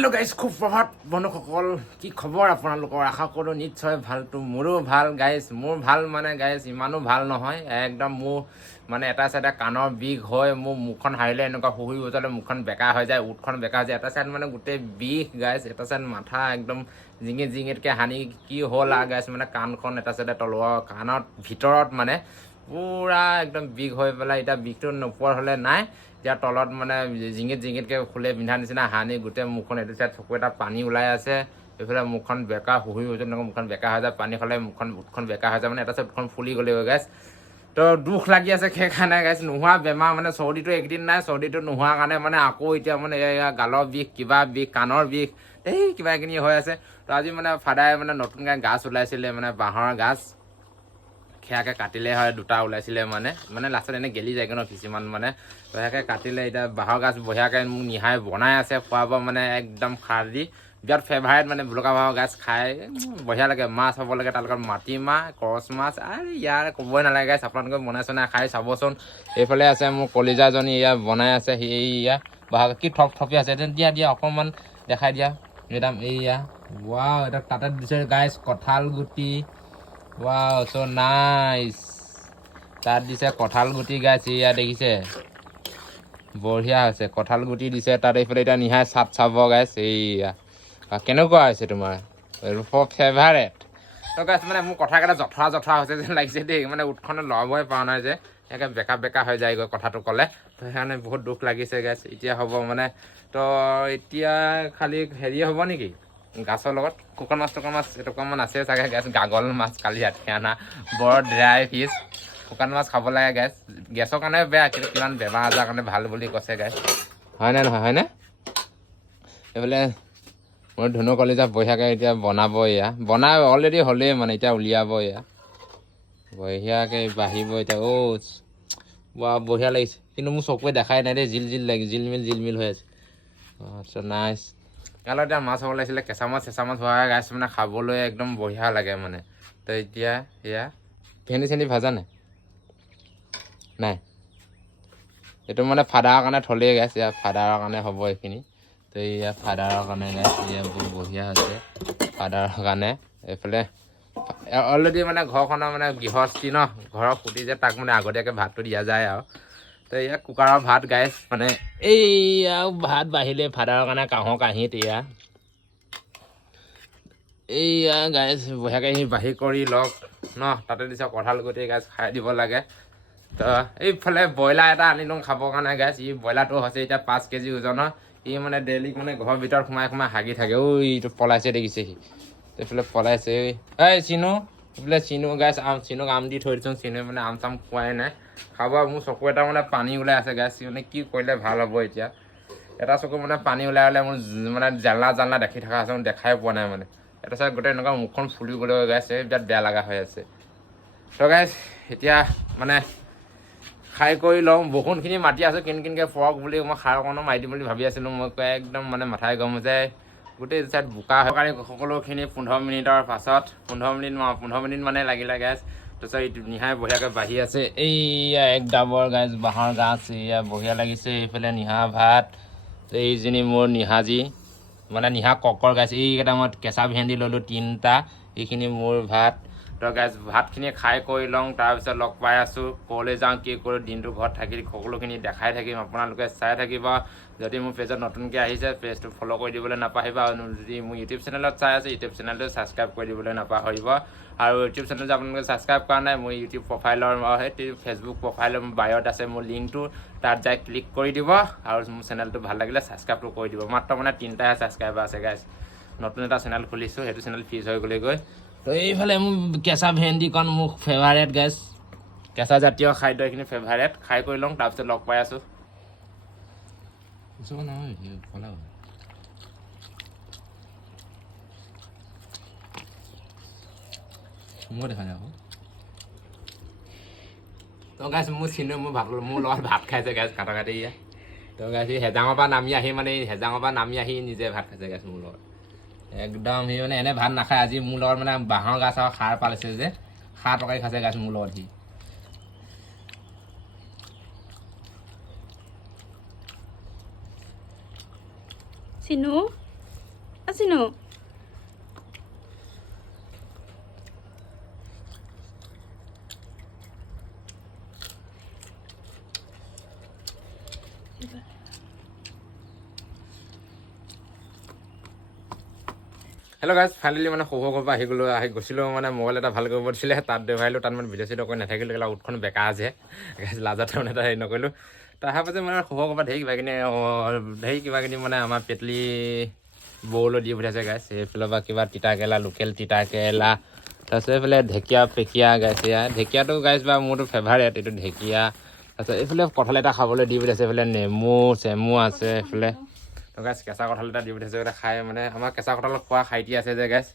hello' guys খুব প্ৰভাত বন্ধুসকল কি খবৰ আপোনালোকৰ আশা কৰোঁ নিশ্চয় ভালটো মোৰো ভাল গাইজ মোৰ ভাল মানে গাইজ ইমানো ভাল নহয় একদম মোৰ মানে এটা চাইডে কাণৰ বিষ হয় মোৰ মুখখন হাৰিলে এনেকুৱা শুই উঠলে মুখখন বেকা হৈ যায় উঠখন বেকা হৈ যায় এটা চাইড মানে গোটেই বিষ গাইজ এটা চাইড মাথা একদম জিঙিতকৈ হানি কি হ'ল আৰু গাইজ মানে কাণখন এটা চাইডে তলোৱা কাণৰ ভিতৰত মানে পুৰা একদম বিষ হৈ পেলাই এতিয়া বিষটো নোপোৱাৰ হ'লে নাই এতিয়া তলত মানে জিঙিতকৈ খুলে পিন্ধা নিচিনা হানি গোটেই মুখখন এইটো চাইড চকু এটা পানী ওলাই আছে এইফালে মুখখন বেকা শুই হৈ তেনেকুৱা মুখখন বেকা হৈ যায় পানী খালে উঠখন বেকা হৈ যায় মানে এটা চাইড উঠখন ফুলি গ'লে গাইজ তো দুখ লাগি আছে সেইকাৰণে গাইজ নোহোৱা বেমাৰ মানে চৰ্দিটো একদিন নাই চৰ্দিটো নোহোৱাৰ কাৰণে মানে আকৌ এতিয়া মানে এয়া গালৰ বিষ কিবা বিষ কাণৰ বিষ এই কিবাখিনি হৈ আছে তো আজি মানে ফাদাৰে মানে নতুনকৈ গাছ ওলাইছিলে মানে বাঁহৰ গাছ সেয়াকৈ কাটিলে হয় দুটা ওলাইছিলে মানে লাষ্টত এনেই গেলি যায়গৈ ন কিছুমান মানে তো সেয়াকৈ কাটিলে এতিয়া বাঁহৰ গাছ বঢ়িয়াকৈ মোক নিহাই বনাই আছে খোৱাব মানে একদম খাৰ দি বিৰাট ফেভাৰেট মানে ভুলুকা বাঁহৰ গাছ খাই বঢ়িয়া লাগে মাছ হ'ব লাগে তাৰ লগত মাটিমাহ কচ মাছ আৰু ইয়াৰ ক'বই নালাগে গাইছ আপোনালোকে বনাই চনাই খাই চাবচোন এইফালে আছে মোৰ কলিজাজনী এয়া বনাই আছে এয়া বাঁহৰ কি থপথপি আছে দিয়া অকণমান দেখাই দিয়া একদম এইয়া ৱাও এটা তাতে দিছে গাইছ কঁঠাল গুটি ৱাও চ' নাইচ তাত দিছে কঁঠাল গুটি গাইছ এয়া দেখিছে বঢ়িয়া হৈছে কঁঠাল গুটি দিছে তাত এইফালে এতিয়া নিহাই চাট চাব গাইছ এইয়া কেনেকুৱা হৈছে তোমাৰ ফেভাৰেট তো গাইছ মানে মোৰ কথাকেইটা জঠৰা হৈছে যেন লাগিছে দেই মানে উঠখনে ল'বই পৰা নাই যে একে বেকা হৈ যায়গৈ কথাটো ক'লে তো সেইকাৰণে বহুত দুখ লাগিছে গাইছ এতিয়া হ'ব মানে তো এতিয়া খালি হেৰি হ'ব নেকি গাছৰ লগত শুকান মাছ এটুকুৰামান আছে চাগে গাছ গাগল মাছ কালি ৰাতি অনা বৰ ড্ৰাই ফিছ শুকান মাছ খাব লাগে গাইছ গেছৰ কাৰণে বেয়া কিন্তু কিমান বেমাৰ আজাৰ কাৰণে ভাল বুলি কৈছে গাইছ হয়নে নহয় হয়নে এইফালে মোৰ ধুনু কলিজা বঢ়িয়াকৈ এতিয়া বনাব এয়া বনাই অলৰেডি হ'লেই মানে এতিয়া উলিয়াব এয়া বঢ়িয়াকৈ বাঢ়িব এতিয়া ৱা বঢ়িয়া লাগিছে কিন্তু মোৰ চকুৱে দেখাই নাই দেই জিলমিল হৈ আছে আচ্ছা নাইচ কাইলৈ এতিয়া মাছ হ'ব লাগিছিলে কেঁচা মাছ হোৱা গাছ মানে খাবলৈ একদম বঢ়িয়া লাগে মানে তো এতিয়া এয়া ভেন্দি চেন্দি ভাজা নাই এইটো মানে ফাদাৰৰ কাৰণে থলেই গাইছ এয়া ফাদাৰৰ কাৰণে হ'ব এইখিনি তো এয়া ফাদাৰৰ কাৰণে গাইছ এয়া বহুত বঢ়িয়া হৈছে ফাদাৰৰ কাৰণে এইফালে অলৰেডি মানে ঘৰখনৰ মানে গৃহস্থী ন ঘৰৰ খুটি যে তাক মানে আগতীয়াকৈ ভাতটো দিয়া যায় আৰু তো এয়া কুকাৰৰ ভাত গাইছ মানে এইয়া ভাত বাঢ়িলে ফাদাৰৰ কাৰণে কাঁহৰ কাঁহীত এইয়া গাইছ বঢ়িয়াকৈ সি বাঢ়ি কৰি লওক ন তাতে দিছে কঁঠাল গুটি গাইছ খাই দিব লাগে তো এইফালে ব্ৰইলাৰ এটা আনিলোঁ খাবৰ কাৰণে গাইছ ব্ৰইলাৰটো হৈছে এতিয়া 5 কেজি ওজনৰ মানে ডেইলি মানে ঘৰৰ ভিতৰত সোমাই হাগি থাকে এইটো পলাইছে দেখিছে সি এইফালে পলাইছে চিনু এইফালে চিনু গাইছ চিনুক আম দি থৈ দিছোঁ চিনুৱে মানে আম চাম খোৱাই নাই খাব মোৰ চকু এটা মানে পানী ওলাই আছে গাইছ মানে কি কৰিলে ভাল হ'ব এতিয়া এটা চকু মানে পানী ওলাই মোৰ মানে জালনা দেখি থকা আছে দেখাই পোৱা নাই মানে এটা চাই গোটেই এনেকুৱা মুখখন ফুলি গ'লে গাইছে বিৰাট বেয়া লগা হৈ আছে তো গাইছ এতিয়া মানে খাই কৰি লওঁ বহুতখিনি মাতি আছোঁ কিনকৈ পৰক বুলি মই সাৰ অকণো মাৰি দিম বুলি ভাবি আছিলোঁ মই একদম মানে মাথাই গৰম হৈ যায় গোটেই চাইড বোকা হৈ কাৰণে সকলোখিনি 15 মিনিটৰ পাছত 15 মিনিট মানে লাগিলে গাইছ তাৰপিছত নিহাই বঢ়িয়াকৈ বাঢ়ি আছে এইয়া এক ডাবৰ গাইছ বাঁহৰ গাছ এয়া বঢ়িয়া লাগিছে এইফালে নিহা ভাত এইজনী মোৰ নিহাজী মানে নিহা ককৰ গাইছ এইকেইটা মই কেঁচা ভেন্দি ল'লোঁ 3টা এইখিনি মোৰ ভাত তো গাইছ ভাতখিনি খাই কৰি লওঁ তাৰপিছত লগ পাই আছোঁ ক'লৈ যাওঁ কি কৰোঁ দিনটো ঘৰত থাকি সকলোখিনি দেখাই থাকিম আপোনালোকে চাই থাকিব যদি মোৰ পেজত নতুনকৈ আহিছে পেজটো ফ'ল' কৰি দিবলৈ নাপাহৰিব আৰু যদি মোৰ ইউটিউব চেনেলত চাই আছে ইউটিউব চেনেলটো ছাবস্ক্ৰাইব কৰি দিবলৈ নাপাহৰিব আৰু ইউটিউব চেনেল যদি আপোনালোকে ছাবস্ক্ৰাইব কৰা নাই মোৰ ইউটিউব প্ৰফাইলৰ সেই ফেচবুক প্ৰফাইলৰ বায়'ত আছে মোৰ লিংকটো তাত যাই ক্লিক কৰি দিব আৰু মোৰ চেনেলটো ভাল লাগিলে ছাবস্ক্ৰাইবটো কৰি দিব মাত্ৰ মানে 3টাহে ছাবস্ক্ৰাইবাৰ আছে গাইছ নতুন এটা চেনেল খুলিছোঁ সেইটো চেনেল ফিজ হৈ গ'লেগৈ তো এইফালে মোৰ কেঁচা ভেন্দিকণ মোৰ ফেভাৰেট গাইছ কেঁচা জাতীয় খাদ্য এইখিনি ফেভাৰেট খাই কৰি লওঁ তাৰপিছত লগ পাই আছোঁ মই দেখা নাই আকৌ তো গাইছ মোৰ চিনো মোৰ লগত ভাত খাইছে গাইছ কাটি তো গাইছ হেজাঙৰ পৰা নামি আহি নিজে ভাত খাইছে গাইছ মোৰ লগত একদম সি মানে এনে ভাত নাখায় আজি মোৰ লগত মানে বাঁহৰ গাছ আৰু খাৰ পালিছে যে খাৰ তৰকাৰী খাইছে গাছ মোৰ লগত সি চিনু আছিনো হেল্ল' গাইজ ফাইনেলি মানে সৰু ঘৰৰ পৰা আহি গৈছিলোঁ মানে মোবাইল এটা ভাল কৰিব দিছিলে তাত দেখাইলোঁ তাত মানে ভিডিঅ' চিডিঅ' কৰি নাথাকিলোঁ কেলা উঠখন বেকা আছে গাইজ লাজতে মানে এটা হেৰি নকৰিলোঁ তাৰ পাছত মানে সৰু ঘৰৰ পৰা ঢেৰ কিবা কিনি মানে আমাৰ পেটলি বৌলৈ দি পঠিয়াইছে গাইজ এইফালৰ পৰা কিবা তিতা কেৰেলা লোকেল তিতা কেৰেলা তাৰপিছত এইফালে ঢেকীয়া পেকীয়া গাইজ এয়া ঢেকীয়াটো গাইজ বা মোৰতো ফেভাৰেট এইটো ঢেকীয়া তাৰপিছত এইফালে কঁঠাল এটা খাবলৈ দি পঠিয়াইছে এইফালে নেমু চেমু আছে এইফালে গাইজ কেঁচা কঁঠাল এটা দি পঠিয়াইছে এটা খাই মানে আমাৰ কেঁচা কঁঠাল খোৱা খাইটি আছে যে গাইজ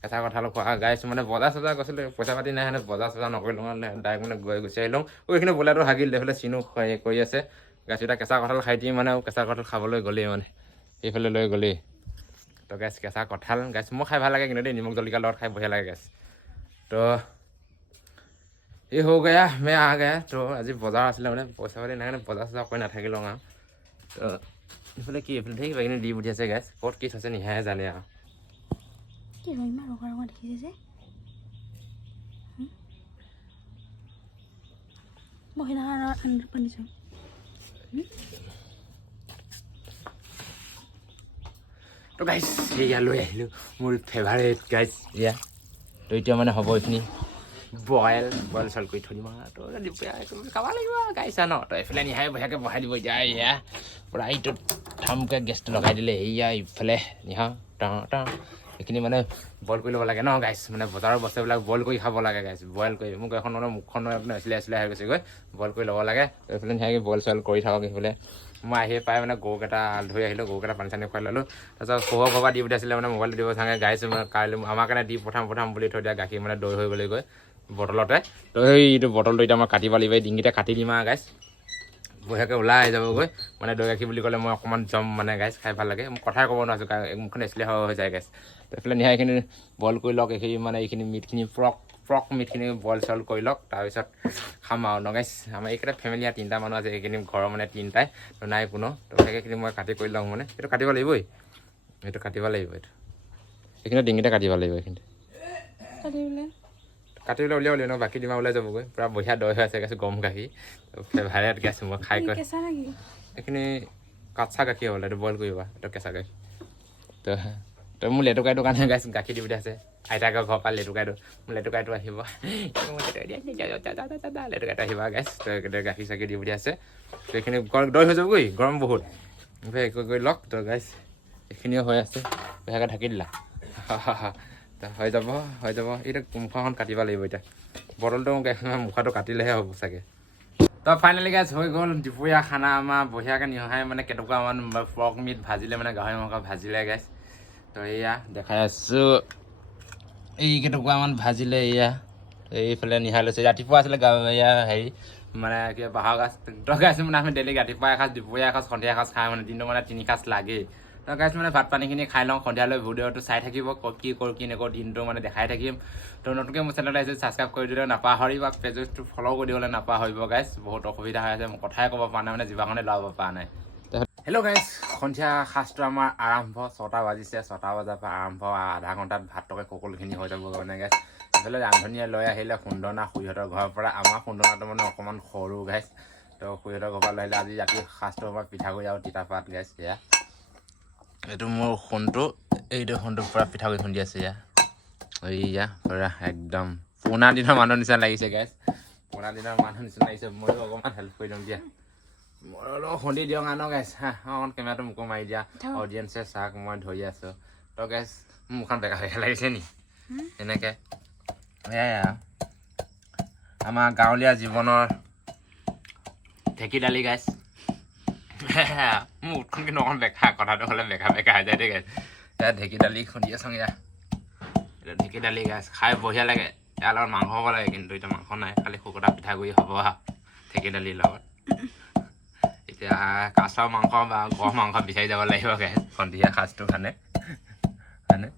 কেঁচা কঁঠাল খোৱা গাইজ মানে বজাৰ চজাৰ গৈছিলোঁ পইচা পাতি নাই হেনে বজাৰ চজাৰ নকৰিলোঁ মানে ডাইৰেক্ট মানে গুচি আহিলোঁ এইখিনি বোলাটো হাগিল এইফালে চিনো কৰি আছে গাইজ এটা কেঁচা কঁঠাল খাইটি মানে কেঁচা কঁঠাল খাবলৈ গ'লেই মানে সেইফালে লৈ গ'লেই তো গাইজ কেঁচা কঁঠাল গাইজ মোৰ খাই ভাল লাগে কিন্তু দেই নিমখ জলকীয়াৰ লগত খাই বঢ়িয়া লাগে গাইজ তো এই হৈ গয়া মে আ গয়া তো আজি বজাৰ আছিলে মানে পইচা পাতি নাই বজাৰ চজাৰ কৰি নাথাকিলোঁ আৰু তো এইফালে কি এইফালে ঢেৰ কিবা কিনি দি পঠিয়াইছে গাইজ ক'ত কি থৈছে নিহাহে জানে আৰু কি হয় ইমান ৰঙা ৰঙা দেখিছে যে মই সেইদিনাখন আনি পানিছোঁ তো গাইজ সেয়া লৈ আহিলোঁ মোৰ ফেভাৰেট গাইজ এয়া তো এতিয়া মানে হ'ব এইখিনি বইল চইল কৰি থৈ দিম আৰু তো দুপৰীয়া খাব লাগিব গাইছা ন তো এইফালে নিহাই বঢ়িয়াকৈ বহাই দিব এতিয়া এয়া পূৰা এইটোত ঠামকৈ গেছটো লগাই দিলে এয়া ইফালে নিহা এইখিনি মানে বইল কৰি ল'ব লাগে ন গাইছ মানে বজাৰৰ বস্তুবিলাক বইল কৰি খাব লাগে গাইছ বইল কৰি মোক এখন মানে মুখখন আপোনাৰ চিলাই হৈ গৈছেগৈ বইল কৰি ল'ব লাগে এইফালে নিহাই বইল চইল কৰি থাকক সেইফালে মই আহি পাই মানে গৰুকেইটা ধুই আহিলোঁ গৰুকেইটা পানী চানী খুৱাই ল'লোঁ তাৰপিছত সৰু ঘৰৰ দি পঠিয়াইছিলে মানে মোবাইলটো দিব চাগে গাইছ কাইলৈ আমাৰ কাৰণে দি পঠাম বুলি থৈ দিয়া গাখীৰ মানে দৈ হৈ গ'লেগৈ বটলতে তো সেইটো বটলটো এতিয়া মই কাটিব লাগিব ডিঙিতে কাটি দিম আৰু গাইছ বঢ়িয়াকৈ ওলাই আহি যাবগৈ মানে দৈ গাখীৰ বুলি ক'লে মই অকণমান জম মানে গাইছ খাই ভাল লাগে মই কথাই ক'ব নোৱাৰিছোঁ মুখখন এচলি হৈ যায় গাইছ এইফালে নিহাই এইখিনি বইল কৰি লওক এইখিনি মানে এইখিনি মিটখিনি ফ্ৰক মিটখিনি বইল চইল কৰি লওক তাৰপিছত খাম আৰু নগাইছ আমাৰ এইকেইটা ফেমিলি আৰু তিনিটা মানুহ আছে এইখিনি ঘৰৰ মানে তিনিটাই তো নাই কোনো তো সেইখিনি মই কাটি কৰি লওঁ মানে এইটো কাটিব লাগিবই এইটো কাটিব লাগিব এইখিনি ডিঙিতে কাটিব লাগিব এইখিনি কাটি পেলাই উলিয়াব লাগিব ন বাকী ডিমা ওলাই যাবগৈ পূৰা বঢ়িয়া দৈ হৈ আছে গেছ গৰম গাখীৰ ফেভাৰেট গেছ মই খাই কৈ এইখিনি কাচা গাখীৰ হ'লে এইটো বইল কৰিবা এইটো কেঁচা গাখীৰ তো মোৰ লেটুকাইটোৰ কাৰণে গাখীৰ দি পঠিয়াইছে আইতাকৰ ঘৰৰ পৰা লেটুকাইটো মোৰ লেটুকাইটো আহিব লেটুকাইটো আহিব গেছ তো গাখীৰ চাখীৰ দি পঠিয়াইছে তো এইখিনি দৈ হৈ যাবগৈ গৰম বহুত হেৰি কৰি লওক তো গাইছ এইখিনিও হৈ আছে বেয়াকৈ ঢাকি দিলা হৈ যাব এতিয়া মুখাখন কাটিব লাগিব এতিয়া বটলটো মুখাটো কাটিলেহে হ'ব চাগে তো ফাইনেলি গাইজ হৈ গ'ল দুপৰীয়া খানা আমাৰ বঢ়িয়াকৈ নিহাই মানে কেইটুকুৰামান ফ্ৰক মিট ভাজিলে মানে গাহৰি মাংস ভাজিলে গাইজ তো এয়া দেখাই আছোঁ এই কেইটুকুৰামান ভাজিলে এয়া এইফালে নিহাই লৈছে ৰাতিপুৱা আছিলে এয়া হেৰি মানে কিবা বাঁহৰ গাজ তো গাইছ মানে আমি ডেইলি ৰাতিপুৱা এসাঁজ দুপৰীয়া এসাঁজ সন্ধিয়া এসাঁজ খাই মানে দিনটো মানে 3 সাঁজ লাগেই তো গাইছ মানে ভাত পানীখিনি খাই লওঁ সন্ধিয়ালৈ ভিডিঅ'টো চাই থাকিব কি কৰোঁ কি নকৰোঁ দিনটো মানে দেখাই থাকিম তো নতুনকৈ মোৰ চেনেলটো আহিছে ছাবস্ক্ৰাইব কৰি দিলে নাপাহৰিবা পেজটো ফ'ল' কৰি দিবলৈ নাপাহৰিব গাইছ বহুত অসুবিধা হৈ আছে মই কথাই ক'ব পৰা নাই মানে জিভাখনে ল'ব পৰা নাই হেল্ল' গাইছ সন্ধিয়া সাঁজটো আমাৰ আৰম্ভ 6টা বাজিছে 6টা বজাৰ পৰা আৰম্ভ আধা ঘণ্টাত ভাত তৰকাৰী সকলোখিনি হৈ যাব মানে গাইছ এইফালে ৰান্ধনীয়ে লৈ আহিলে সুন্দনা খুৰীহঁতৰ ঘৰৰ পৰা আমাৰ সুন্দনাটো মানে অকণমান সৰু গাইছ তো খুৰীহঁতৰ ঘৰৰ পৰা লৈ আহিলে আজি ৰাতি সাঁজটো আমাৰ পিঠাগুড়ি আৰু তিতাপাত গাইছ এয়া এইটো মোৰ সোণটো এইটো সোণটো পূৰা পিঠাগুড়ি খুন্দি আছে এয়া পূৰা একদম পুৰণা দিনৰ মানুহৰ নিচিনা লাগিছে গাইছ পুৰণা দিনৰ মানুহৰ নিচিনা লাগিছে ময়ো অকণমান হেল্প কৰি দিওঁ দিয়া মই অলপ খুন্দি দিয়ক আনক গাইছ অকণ কেমেৰাটো মোকো মাৰি দিয়া অডিয়েঞ্চে চাওক মই ধৰি আছোঁ তো গাইছ মুখখন বেকা লাগিছে নি এনেকৈ এয়াই আমাৰ গাঁৱলীয়া জীৱনৰ ঢেঁকী দালি গাইছ মোৰ উঠখন কিন্তু অকণ বেকা কথাটো হ'লে বেকা হৈ যায় দেই গাইছ এয়া ঢেঁকী দালি খুন্দি আছোঁ এয়া এতিয়া ঢেঁকী দালি গাইছ খাই বঢ়িয়া লাগে ইয়াৰ লগত মাংস হ'ব লাগে কিন্তু এতিয়া মাংস নাই খালি শুকুতা পিঠাগুড়ি হ'ব ঢেঁকী দালিৰ লগত এতিয়া কাছ মাংস বা গড় মাংস বিচাৰি যাব লাগিব গাইছ সন্ধিয়া সাঁজটো কাৰণে হয়নে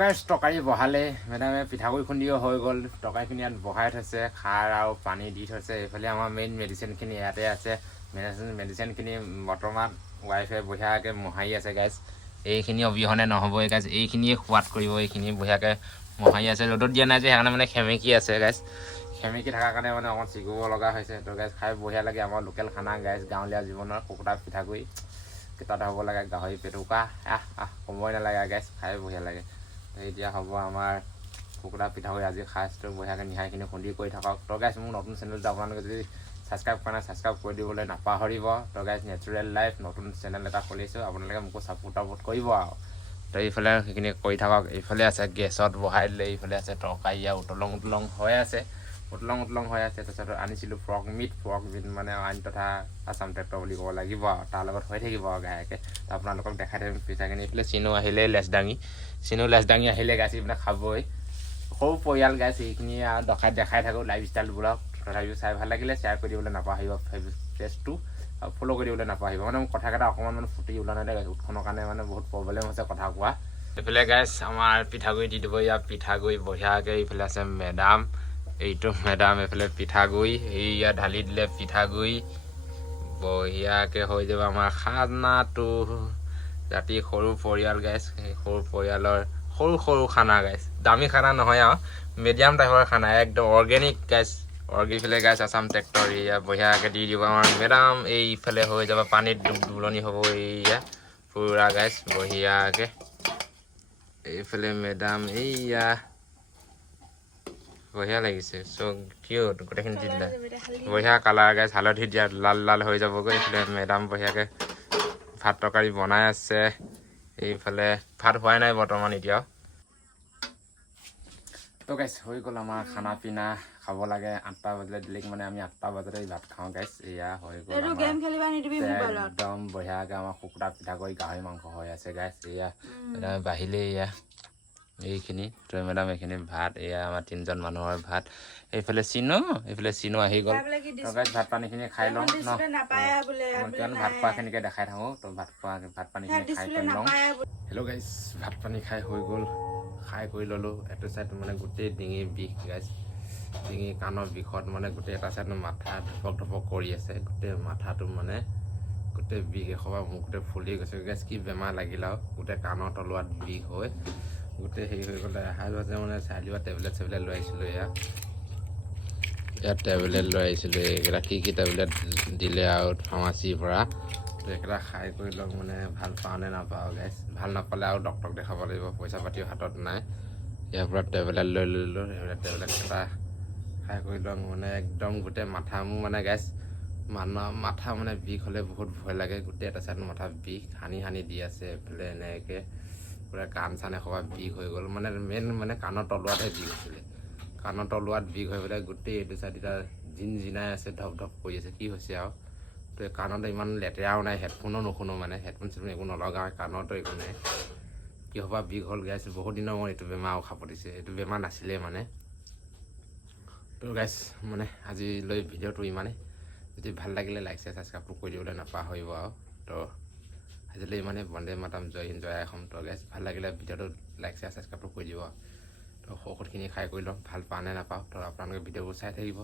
গাইছ তৰকাৰী বহালে মেডামে পিঠাগুড়ি খুন্দিও হৈ গ'ল তৰকাৰীখিনি ইয়াত বহাই থৈছে খাৰ আৰু পানী দি থৈছে এইফালে আমাৰ মেইন মেডিচিনখিনি ইয়াতে আছে মেডিচিনখিনি বৰ্তমান ৱাইফে বঢ়িয়াকৈ মোহাৰি আছে গাইছ এইখিনি অবিহনে নহ'বই গাইছ এইখিনিয়ে সোৱাদ কৰিব এইখিনি বঢ়িয়াকৈ মোহাৰি আছে ৰ'দত দিয়া নাই যে সেইকাৰণে মানে সেমেকি আছে গাইছ সেমেকি থকাৰ কাৰণে মানে অকণ চিগুব লগা হৈছে তো গাইছ খাই বঢ়িয়া লাগে আমাৰ লোকেল খানা গাইছ গাঁৱলীয়া জীৱনৰ কুকুৰা পিঠাগুড়ি কেইটাত হ'ব লাগে গাহৰি পেটুকা সময় নালাগে গাইছ খাই বঢ়িয়া লাগে এতিয়া হ'ব আমাৰ কুকুৰা পিঠাগুড়ি আজি খাইছোঁ বঢ়িয়াকৈ নিহাইখিনি খুন্দি কৰি থাকক তো গাইছ মোৰ নতুন চেনেলটো আপোনালোকে যদি ছাবস্ক্ৰাইব কৰা নাই ছাবস্ক্ৰাইব কৰি দিবলৈ নাপাহৰিব তো গাইছ নেচাৰেল লাইফ নতুন চেনেল এটা খুলিছোঁ আপোনালোকে মোকো ছাপোৰ্ট কৰিব আৰু তো এইফালে সেইখিনি কৰি থাকক এইফালে আছে গেছত বহাই দিলে এইফালে আছে তৰকাৰী আৰু উতলং হৈ আছে তাৰপিছত আনিছিলোঁ ফ্ৰক মিট মানে আইন তথা আছাম ট্ৰেক্টৰ বুলি ক'ব লাগিব আৰু তাৰ লগত হৈ থাকিব আৰু গায়কে তো আপোনালোকক দেখাই থাকিম পিঠাখিনি এইফালে চিনো আহিলে লেছ দাঙি আহিলে গাইছ এইবিলাক খাবই সৰু পৰিয়াল গাইছ এইখিনি আৰু দেখাই থাকোঁ লাইফ ষ্টাইলবোৰক তথাপিও চাই ভাল লাগিলে শ্বেয়াৰ কৰি দিবলৈ নাপাহৰিব পেজটো আৰু ফ'ল' কৰি দিবলৈ নাপাহৰিব মানে মোৰ কথা কেইটা অকণমান মানে ফুটি ওলোৱা নাই গাইছ উৎখনৰ কাৰণে মানে বহুত প্ৰব্লেম হৈছে কথা কোৱা এইফালে গাইছ আমাৰ পিঠাগুড়ি দি দিব ইয়াত পিঠাগুড়ি বঢ়িয়াকৈ এইফালে আছে মেডাম এইটো মেডাম এইফালে পিঠাগুড়ি এইয়া ঢালি দিলে পিঠাগুড়ি বঢ়িয়াকৈ হৈ যাব আমাৰ খানাটো ৰাতি সৰু পৰিয়াল গাইছ সেই সৰু পৰিয়ালৰ সৰু খানা গাইছ দামী খানা নহয় আৰু মিডিয়াম টাইপৰ খানা একদম অৰ্গেনিক গাইছ অৰ্গেনিক গাইছ আছাম ট্ৰেক্টৰ এয়া বঢ়িয়াকৈ দি দিব আমাৰ মেডাম এইফালে হৈ যাব পানীত দুলনি হ'ব এইয়া পুৰা গাইছ বঢ়িয়াকৈ এইফালে মেডাম এইয়া বঢ়িয়া লাগিছে চ' কিউট গোটেইখিনি দি দিলে বঢ়িয়া কালাৰ গাইছ হালধি দিয়া লাল হৈ যাবগৈ এইফালে মেডাম বঢ়িয়াকৈ ভাত তৰকাৰী বনাই আছে এইফালে ভাত হোৱাই নাই বৰ্তমান এতিয়াও তো গাইছ হৈ গ'ল আমাৰ খানা পিনা খাব লাগে 8টা বাজিলে দিলেক মানে আমি 8টা বজাতে ভাত খাওঁ গাইছ এয়া হৈ গ'ল একদম বঢ়িয়াকৈ আমাৰ কুকুৰা পিঠাগুড়ি গাহৰি মাংস হৈ আছে গাইছ এয়া বাঢ়িলে এয়া এইখিনি তো মেডাম এইখিনি ভাত এয়া আমাৰ 3জন মানুহৰ ভাত এইফালে চিনো আহি গ'ল তো গাইছ ভাত পানীখিনি খাই লওঁ ন কিয়নো ভাত খোৱাখিনিকে দেখাই থাকোঁ তো ভাত পানীখিনি খাই কৰি লওঁ হেল্ল' গাইছ ভাত পানী খাই হৈ গ'ল খাই কৰি ল'লোঁ এইটো চাইড মানে গোটেই ডিঙি বিষ গাইছ ডিঙি কাণৰ বিষত মানে গোটেই এটা চাইড মাথা ধপক কৰি আছে গোটেই মাথাটো মানে গোটেই বিষ এসোপা মোৰ গোটেই ফুলি গৈছে গাইছ কি বেমাৰ লাগিল আৰু গোটেই কাণৰ তলুৱাত বিষ হৈ গোটেই হেৰি হৈ গ'লে অহা যোৱাতে মানে চাৰিবা টেবলেট লৈ আহিছিলোঁ ইয়াত টেবলেট লৈ আহিছিলোঁ এইকেইটা কি টেবলেট দিলে আৰু ফাৰ্মাচীৰ পৰা তো এইকেইটা খাই কৰি লওক মানে ভাল পাওঁ নে নাপাওঁ গাইছ ভাল নাপালে আৰু ডক্টৰক দেখাব লাগিব পইচা পাতিও হাতত নাই ইয়াৰ পৰা টেবলেট লৈ ল'লোঁ এইবিলাক টেবলেটকেইটা খাই কৰি লওক মানে একদম গোটেই মাথা মোৰ মানে গাইছ মাথা মানে বিষ হ'লে বহুত ভয় লাগে গোটেই এটা চাইড মাথা বিষ সানি দি আছে এইফালে এনেকৈ পুৰা কাণ চান এসোপা বিষ হৈ গ'ল মানে মেইন মানে কাণৰ তলুৱাতহে বিষ হৈছিলে কাণৰ তলুৱাত বিষ হৈ পেলাই গোটেই এইটো চাইড এতিয়া জিনাই আছে ধপ কৰি আছে কি হৈছে আৰু তো কাণত ইমান লেতেৰাও নাই হেডফোনো নুশুনো মানে হেডফোন চেডফোন একো নলগাওঁ কাণতো একো নাই কি হ'বা বিষ হ'ল গাইছ বহুত দিনৰ মই এইটো বেমাৰ খাব দিছে এইটো বেমাৰ নাছিলেই মানে তো গাইছ মানে আজিলৈ ভিডিঅ'টো ইমানেই যদি ভাল লাগিলে লাইক ছাবস্ক্ৰাইবটো কৰি দিবলৈ নাপাহৰিব আৰু তো আজিলৈ ইমানেই বন্দে মাতাম জয় হিন্দ জয় অসম তো গাইছ ভাল লাগিলে ভিডিঅ'টো লাইক ছাবস্ক্ৰাইবটো কৰি দিব তো ঔষধখিনি খাই কৰি লওঁ ভাল পাওঁ নে নাপাওঁ তো আপোনালোকে ভিডিঅ'বোৰ চাই থাকিব